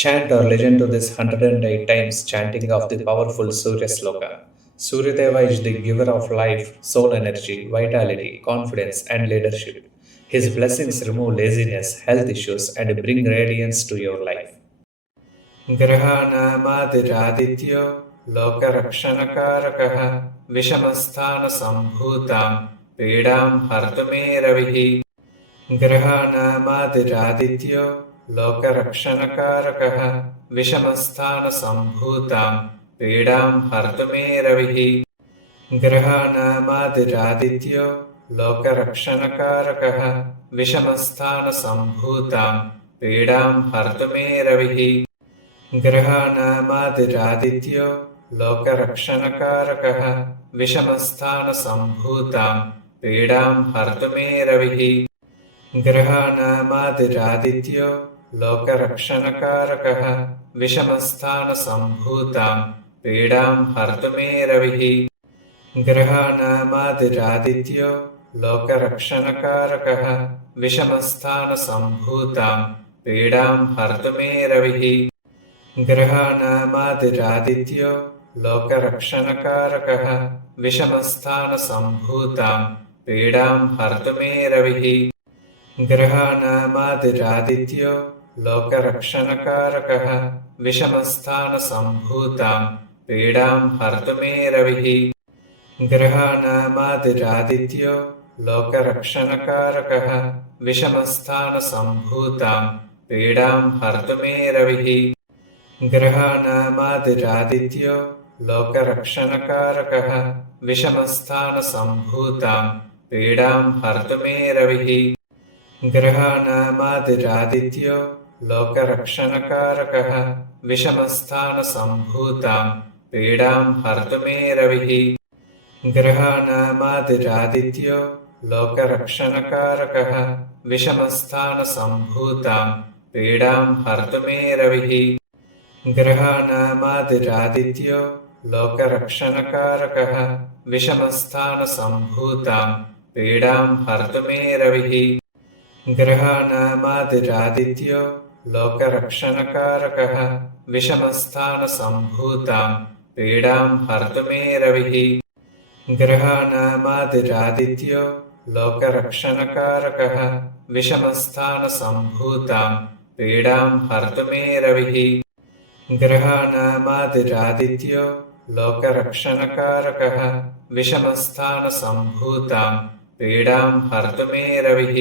Chant or listen to this 108 times chanting of the powerful Surya Sloka. Suryadeva is the giver of life, soul energy, vitality, confidence, and leadership. His blessings remove laziness, health issues, and bring radiance to your life. ग्रहाणामादिरादित्यो लोकरक्षणकारकः विषमस्थानसम्भूतां पीडां हर्तुमे रविः ग्रहाणामादिरादित्यो लोकरक्षणकारकः विषमस्थानसम्भूतां पीडां हर्तुमे रविः ग्रहाणामादिरादित्यो लोकरक्षणकारकः विषमस्थानसम्भूतां पीडां हर्तुमे रविः ग्रहाणामादिरादित्यो लोकरक्षणकारकः विषमस्थानसम्भूतां पीडां हर्तुमे रविः ग्रहाणामादिरादित्यो लोकरक्षणकारकः विषमस्थानसम्भूतां पीडां हर्तुमे रविः ग्रहाणामादिरादित्यो लोकरक्षणकारकः विषमस्थानसम्भूतां पीडां हर्तुमे रविः ग्रहाणामादिरादित्यो लोकरक्षणकारकः विषमस्थानसम्भूतां पीडां हर्तुमे रविः ग्रहाणामादिरादित्यो लोकरक्षणकारकः विषमस्थानसम्भूतां पीडां हर्तुमे रविः ग्रहाणामादिरादित्यो लोकरक्षणकारकः विषमस्थानसम्भूतां पीडां हर्तुमे रविः ग्रहाणामादिरादित्यो लोकरक्षणकारकः विषमस्थानसम्भूतां पीडां हर्तुमे रविः ग्रहाणामादिरादित्यो लोकरक्षणकारकः विषमस्थानसम्भूतां पीडां हर्तुमे रविः ग्रहाणामादिरादित्यो लोकरक्षणकारकः विषमस्थानसम्भूतां पीडां हर्तुमे रविः ग्रहाणामादिरादित्यो लोकरक्षणकारकः विषमस्थानसम्भूतां पीडां हर्तुमे रविः ग्रहाणामादिरादित्यो लोकरक्षणकारकः विषमस्थानसम्भूतां पीडां हर्तुमे रविः ग्रहाणामादिरादित्यो लोकरक्षणकारकः विषमस्थानसम्भूतां पीडां हर्तुमे रविः ग्रहाणामादिरादित्यो लोकरक्षणकारकः विषमस्थानसम्भूतां पीडां हर्तुमे रविः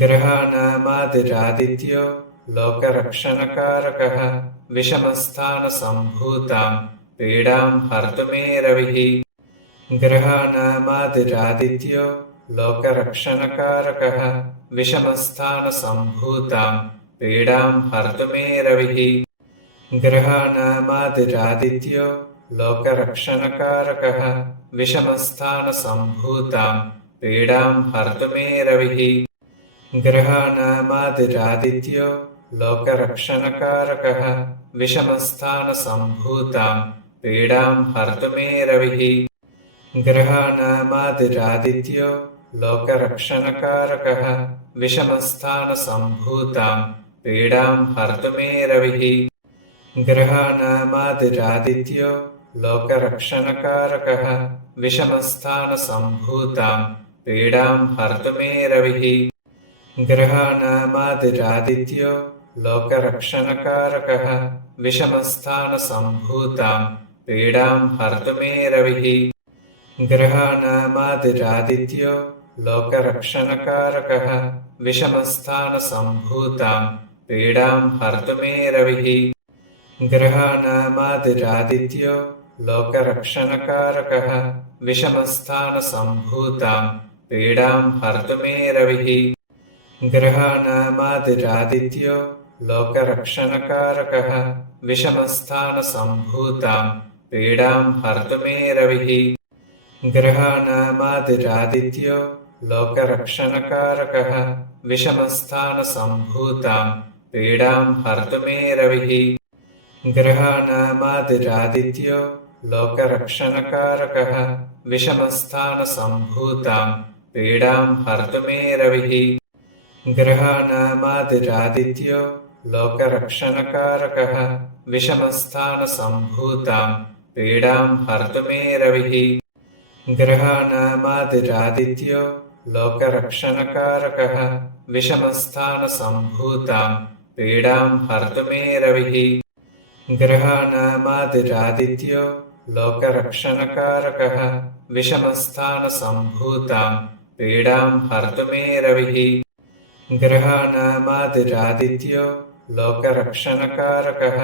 ग्रहाणामादिरादित्यो लोकरक्षणकारकः विषमस्थानसम्भूतां पीडां हर्तुमे रविः ग्रहाणामादिरादित्यो लोकरक्षणकारकः विषमस्थानसम्भूतां पीडां हर्तुमे रविः ग्रहाणामादिरादित्यो लोकरक्षणकारकः विषमस्थानसम्भूतां पीडां हर्तुमे रविः ग्रहाणामादिरादित्यो लोकरक्षणकारकः विषमस्थानसम्भूतां पीडां हर्तुमे रविः ग्रहाणामादिरादित्यो लोकरक्षणकारकः विषमस्थानसम्भूतां पीडां हर्तुमे रविः ग्रहाणामादिरादित्यो लोकरक्षणकारकः विषमस्थानसम्भूतां पीडां हर्तुमे रविः ग्रहाणामादिरादित्यो लोकरक्षणकारकः विषमस्थानसम्भूतां पीडां हर्तुमे रविः ग्रहाणामादिरादित्यो लोकरक्षणकारकः विषमस्थानसम्भूतां पीडां हर्तुमे रविः ग्रहाणामादिरादित्यो लोकरक्षणकारकः विषमस्थानसम्भूतां पीडां हर्तुमे रविः ग्रहाणामादिरादित्यो लोकरक्षणकारकः विषमस्थानसम्भूतां पीडां हर्तुमे रविः ग्रहाणामादिरादित्यो लोकरक्षणकारकः विषमस्थानसम्भूतां पीडां हर्तुमे रविः ग्रहाणामादिरादित्यो लोकरक्षणकारकः विषमस्थानसम्भूतां पीडां हर्तुमे रविः ग्रहाणामादिरादित्यो लोकरक्षणकारकः विषमस्थानसम्भूतां पीडां हर्तु मे रविः ग्रहाणामादिरादित्यो लोकरक्षणकारकः विषमस्थानसम्भूतां पीडां हर्तु मे रविः ग्रहाणामादिरादित्यो लोकरक्षणकारकः विषमस्थानसम्भूतां पीडां हर्तु मे रविः ग्रहाणामादिरादित्यो लोकरक्षणकारकः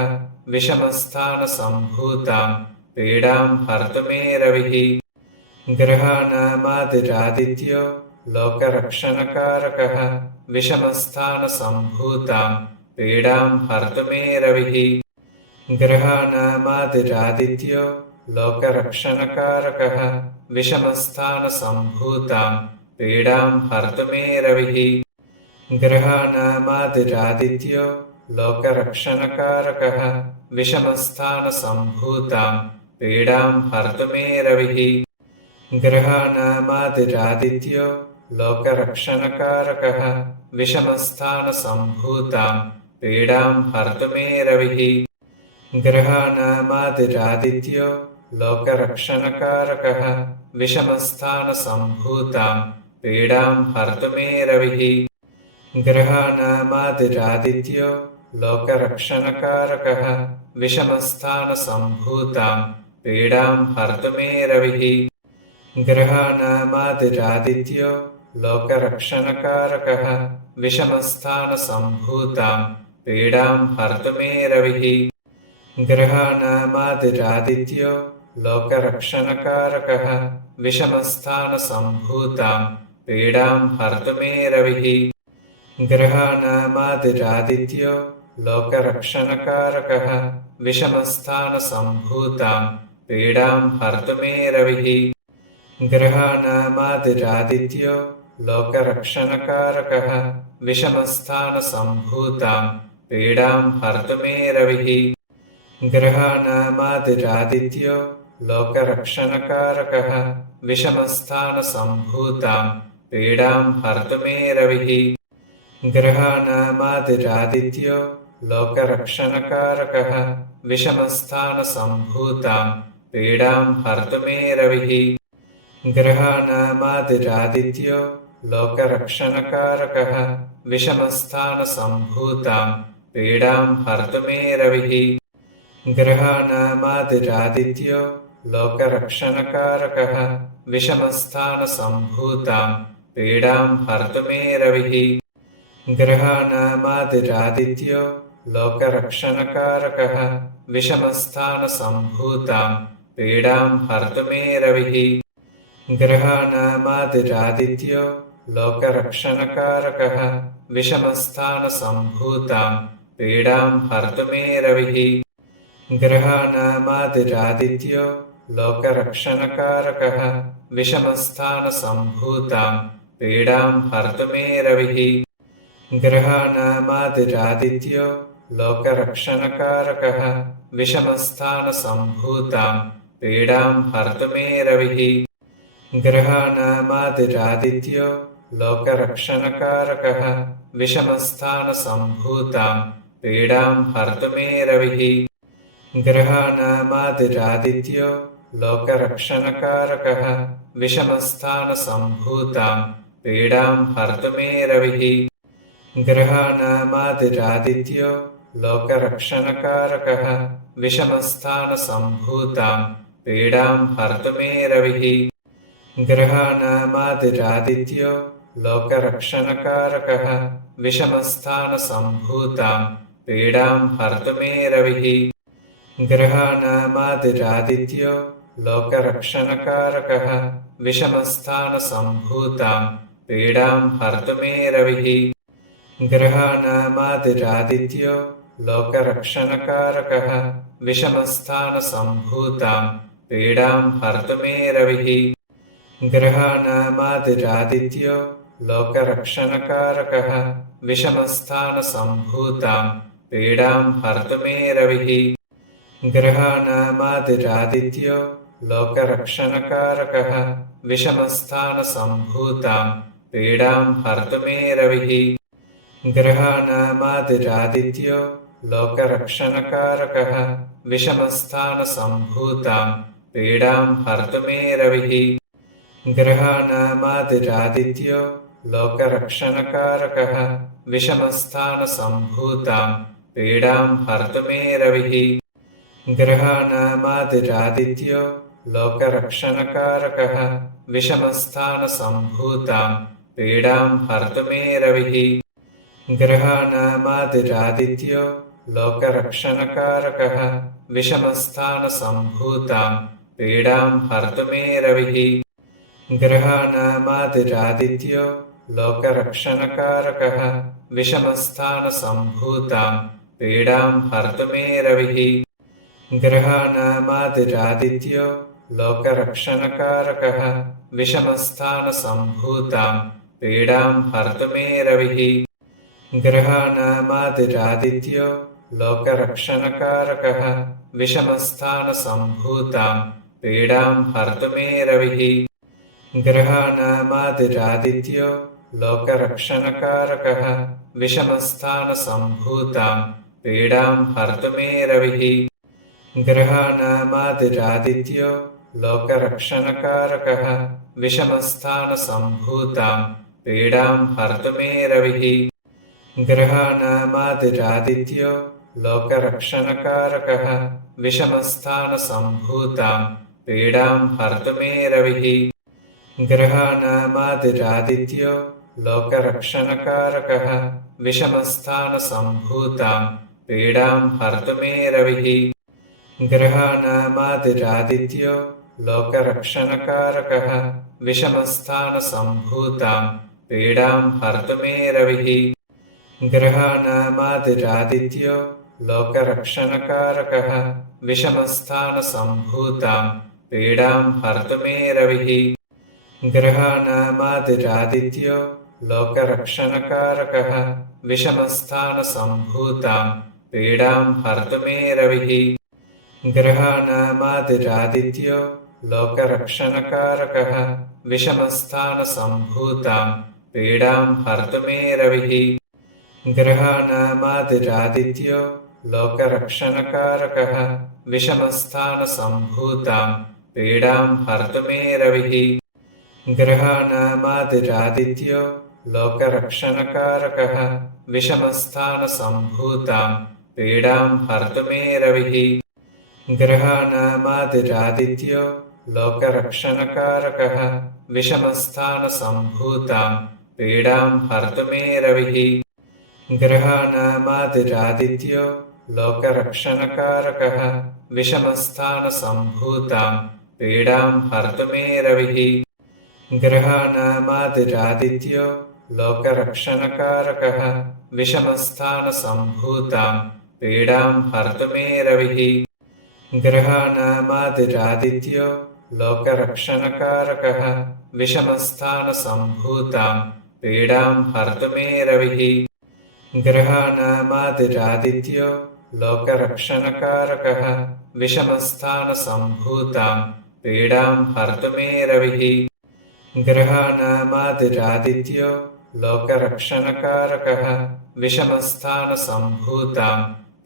विषमस्थानसम्भूतां पीडां हर्तु मे रविः ग्रहाणामादिरादित्यो लोकरक्षणकारकः विषमस्थानसम्भूतां पीडां हर्तु मे रविः ग्रहाणामादिरादित्यो लोकरक्षणकारकः विषमस्थानसम्भूतां पीडां हर्तु मे रविः ग्रहाणामादिरादित्यो लोकरक्षणकारकः विषमस्थानसम्भूतां पीडां हर्तु मे रविः ग्रहाणामादिरादित्यो लोकरक्षणकारकः विषमस्थानसम्भूतां पीडां हर्तु मे रविः ग्रहाणामादिरादित्यो लोकरक्षणकारकः विषमस्थानसम्भूतां पीडां हर्तु मे रविः ग्रहाणामादिरादित्यो लोकरक्षणकारकः विषमस्थानसम्भूतां पीडां हर्तु मे रविः ग्रहाणामादिरादित्यो लोकरक्षणकारकः विषमस्थानसम्भूतां पीडां हर्तु मे रविः ग्रहाणामादिरादित्यो लोकरक्षणकारकः विषमस्थानसम्भूतां पीडां हर्तु मे रविः ग्रहाणामादिरादित्यो लोकरक्षणकारकः विषमस्थानसम्भूतां पीडां हर्तु मे रविः ग्रहाणामादिरादित्यो लोकरक्षणकारकः विषमस्थानसम्भूतां पीडां हर्तु मे रविः ग्रहाणामादिरादित्यो लोकरक्षणकारकः विषमस्थानसम्भूतां पीडां हर्तु मे रविः ग्रहाणामादिरादित्यो लोकरक्षणकारकः विषमस्थानसम्भूतां पीडां हर्तु मे रविः ग्रहाणामादिरादित्यो लोकरक्षणकारकः विषमस्थानसम्भूतां पीडां हर्तु मे रविः ग्रहाणामादिरादित्यो लोकरक्षणकारकः विषमस्थानसम्भूतां पीडां हर्तु मे रविः ग्रहाणामादिरादित्यो लोकरक्षणकारकः विषमस्थानसम्भूतां पीडां हर्तु मे रविः ग्रहाणामादिरादित्यो लोकरक्षणकारकः विषमस्थानसम्भूतां पीडां हर्तु मे रविः ग्रहाणामादिरादित्यो लोकरक्षणकारकः विषमस्थानसम्भूतां पीडां हर्तु मे रविः ग्रहाणामादिरादित्यो लोकरक्षणकारकः विषमस्थानसम्भूतां पीडां हर्तु मे रविः ग्रहाणामादिरादित्यो लोकरक्षणकारकः विषमस्थानसम्भूतां पीडां हर्तु मे रविः ग्रहाणामादिरादित्यो लोकरक्षणकारकः विषमस्थानसम्भूतां पीडां हर्तु मे रविः ग्रहाणामादिरादित्यो लोकरक्षणकारकः विषमस्थानसम्भूतां पीडां हर्तु मे रविः ग्रहाणामादिरादित्यो लोकरक्षणकारकः विषमस्थानसम्भूतां पीडां हर्तु मे रविः ग्रहाणामादिरादित्यो लोकरक्षणकारकः विषमस्थानसम्भूतां पीडां हर्तु मे रविः ग्रहाणामादिरादित्यो लोकरक्षणकारकः विषमस्थानसम्भूतां पीडां हर्तु मे रविः ग्रहाणामादिरादित्यो लोकरक्षणकारकः विषमस्थानसम्भूतां पीडां हर्तु मे रविः ग्रहाणामादिरादित्यो लोकरक्षणकारकः विषमस्थानसम्भूतां पीडां हर्तु मे रविः ग्रहाणामादिरादित्यो लोकरक्षणकारकः विषमस्थानसम्भूतां पीडां हर्तुमे रविः ग्रहाणामादिरादित्यो लोकरक्षणकारकः विषमस्थानसम्भूतां पीडां हर्तुमे रविः ग्रहाणामादिरादित्यो लोकरक्षणकारकः विषमस्थानसम्भूतां पीडां हर्तुमे रविः ग्रहाणामादिरादित्यो लोकरक्षणकारकः विषमस्थानसम्भूतां पीडां हर्तुमे रविः ग्रहाणामादिरादित्यो लोकरक्षणकारकः विषमस्थानसम्भूतां पीडां हर्तुमे रविः ग्रहाणामादिरादित्यो लोकरक्षणकारकः विषमस्थानसम्भूतां पीडां हर्तुमे रविः ग्रहाणामादिरादित्यो लोकरक्षणकारकः विषमस्थानसम्भूतां पीडां हर्तुमे रविः ग्रहाणामादिरादित्यो लोकरक्षणकारकः विषमस्थानसम्भूतां पीडां हर्तुमे रविः ग्रहाणामादिरादित्यो लोकरक्षणकारकः विषमस्थानसम्भूतां पीडां हर्तुमे रविः ग्रहाणामादिरादित्यो लोकरक्षणकारकः विषमस्थानसम्भूतां पीडां हर्तुमे रविः ग्रहाणामादिरादित्यो लोकरक्षणकारकः विषमस्थानसम्भूतां पीडां हर्तुमे रविः ग्रहाणामादिरादित्यो लोकरक्षणकारकः विषमस्थानसम्भूतां पीडां हर्तुमे रविः ग्रहाणामादिरादित्यो लोकरक्षणकारकः विषमस्थानसम्भूतां पीडां हर्तुमे रविः ग्रहाणामादिरादित्यो लोकरक्षणकारकः विषमस्थानसम्भूतां पीडां हर्तुमे रविः ग्रहाणामादिरादित्यो लोकरक्षणकारकः विषमस्थानसम्भूतां पीडां हर्तुमे रविः ग्रहाणामादिरादित्यो लोकरक्षणकारकः विषमस्थानसम्भूतां पीडां हर्तुमे रविः ग्रहाणामादिरादित्यो लोकरक्षणकारकः विषमस्थानसम्भूतां पीडां हर्तुमे रविः ग्रहाणामादिरादित्यो लोकरक्षणकारकः विषमस्थानसम्भूतां पीडां हर्तुमे रविः ग्रहाणामादिरादित्यो लोकरक्षणकारकः विषमस्थानसम्भूतां पीडां हर्तुमे रविः ग्रहाणामादिरादित्यो लोकरक्षणकारकः विषमस्थानसम्भूतां पीडां हर्तुमे रविः ग्रहाणामादिरादित्यो लोकरक्षणकारकः विषमस्थानसम्भूतां पीडां हर्तुमे रविः ग्रहाणामादिरादित्यो लोकरक्षणकारकः विषमस्थानसम्भूतां पीडां हर्तुमे रविः ग्रहाणामादिरादित्यो लोकरक्षणकारकः विषमस्थानसम्भूतां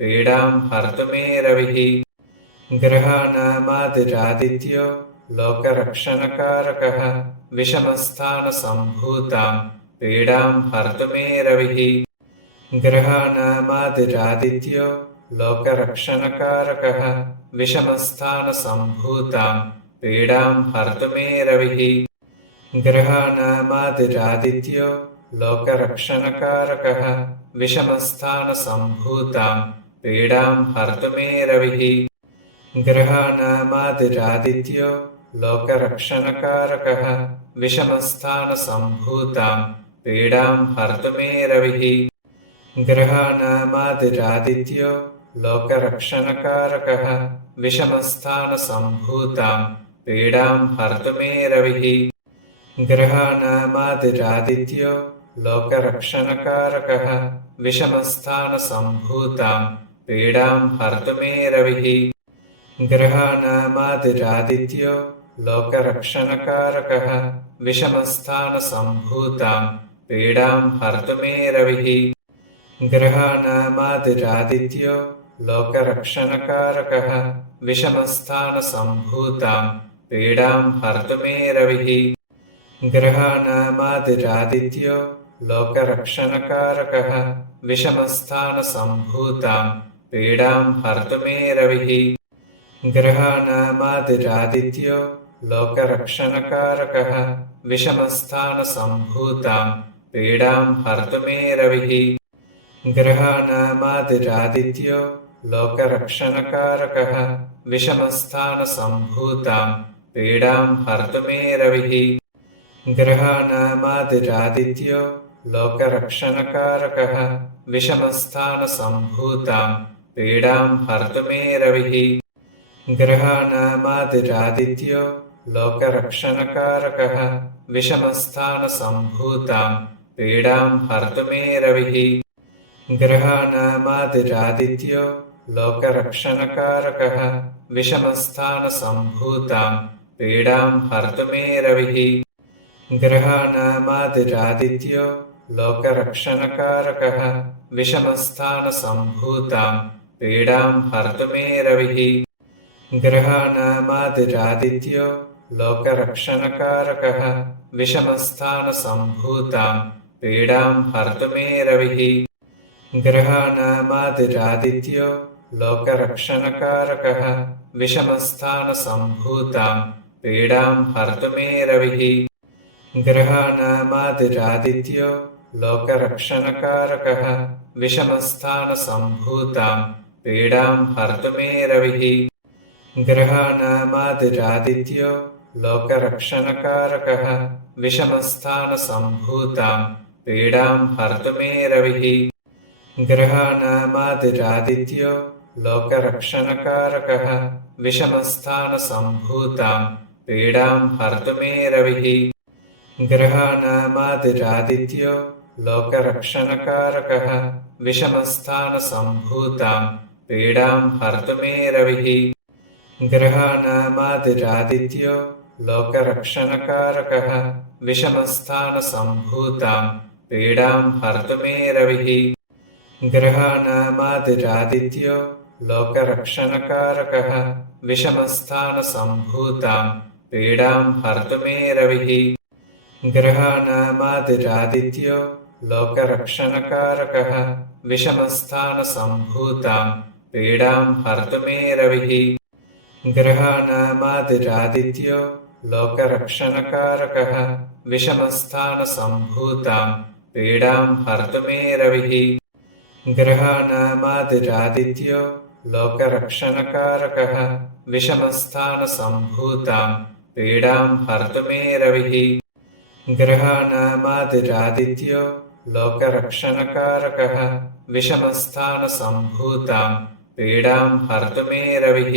पीडां हर्तुमे रविः ग्रहाणामादिरादित्यो लोकरक्षणकारकः विषमस्थानसम्भूतां पीडां हर्तुमे रविः ग्रहाणामादिरादित्यो लोकरक्षणकारकः विषमस्थानसम्भूतां पीडां हर्तुमे रविः ग्रहाणामादिरादित्यो लोकरक्षणकारकः विषमस्थानसम्भूतां पीडां हर्तुमे रविः ग्रहाणामादिरादित्यो लोकरक्षणकारकः विषमस्थानसम्भूतां पीडां हर्तुमे रविः ग्रहाणामादिरादित्यो लोकरक्षणकारकः विषमस्थानसम्भूतां पीडां हर्तुमे रविः ग्रहाणामादिरादित्यो लोकरक्षणकारकः विषमस्थानसम्भूतां पीडां हर्तुमे रविः ग्रहाणामादिरादित्यो लोकरक्षणकारकः विषमस्थानसम्भूतां पीडां हर्तुमे रविः ग्रहाणामादिरादित्यो लोकरक्षणकारकः विषमस्थानसम्भूतां पीडां हर्तु मे रविः ग्रहाणामादिरादित्यो लोकरक्षणकारकः विषमस्थानसम्भूतां पीडां हर्तु मे रविः ग्रहाणामादिरादित्यो लोकरक्षणकारकः विषमस्थानसम्भूतां पीडां हर्तु मे रविः ग्रहाणामादिरादित्यो लोकरक्षणकारकः विषमस्थानसम्भूतां पीडां हर्तु मे रविः ग्रहाणामादिरादित्यो लोकरक्षणकारकः विषमस्थानसम्भूतां पीडां हर्तु मे रविः ग्रहाणामादिरादित्यो लोकरक्षणकारकः विषमस्थानसम्भूतां पीडां हर्तु मे रविः ग्रहाणामादिरादित्यो लोकरक्षणकारकः विषमस्थानसम्भूतां पीडां हर्तु मे रविः ग्रहाणामादिरादित्यो लोकरक्षणकारकः विषमस्थानसम्भूतां पीडां हर्तु मे रविः ग्रहाणामादिरादित्यो लोकरक्षणकारकः विषमस्थानसम्भूतां पीडां हर्तु मे रविः ग्रहाणामादिरादित्यो लोकरक्षणकारकः विषमस्थानसम्भूतां पीडां हर्तु मे रविः ग्रहाणामादिरादित्यो लोकरक्षणकारकः विषमस्थानसम्भूतां पीडां हर्तु मे रविः ग्रहाणामादिरादित्यो लोकरक्षणकारकः विषमस्थानसम्भूतां पीडां हर्तु मे रविः ग्रहाणामादिरादित्यो लोकरक्षणकारकः विषमस्थानसम्भूतां पीडां हर्तु मे रविः ग्रहाणामादिरादित्यो लोकरक्षणकारकः विषमस्थानसम्भूतां पीडां हर्तु मे रविः ग्रहाणामादिरादित्यो लोकरक्षणकारकः विषमस्थानसम्भूतां पीडां हर्तु मे रविः ग्रहाणामादिरादित्यो लोकरक्षणकारकः विषमस्थानसम्भूतां पीडां हर्तु मे रविः ग्रहाणामादिरादित्यो लोकरक्षणकारकः विषमस्थानसम्भूतां पीडां हर्तु मे रविः ग्रहाणामादिरादित्यो लोकरक्षणकारकः विषमस्थानसम्भूतां पीडां हर्तु मे रविः ग्रहाणामादिरादित्यो लोकरक्षणकारकः विषमस्थानसम्भूतां पीडां हर्तु मे रविः ग्रहाणामादिरादित्यो लोकरक्षणकारकः विषमस्थानसम्भूतां पीडां हर्तु मे रविः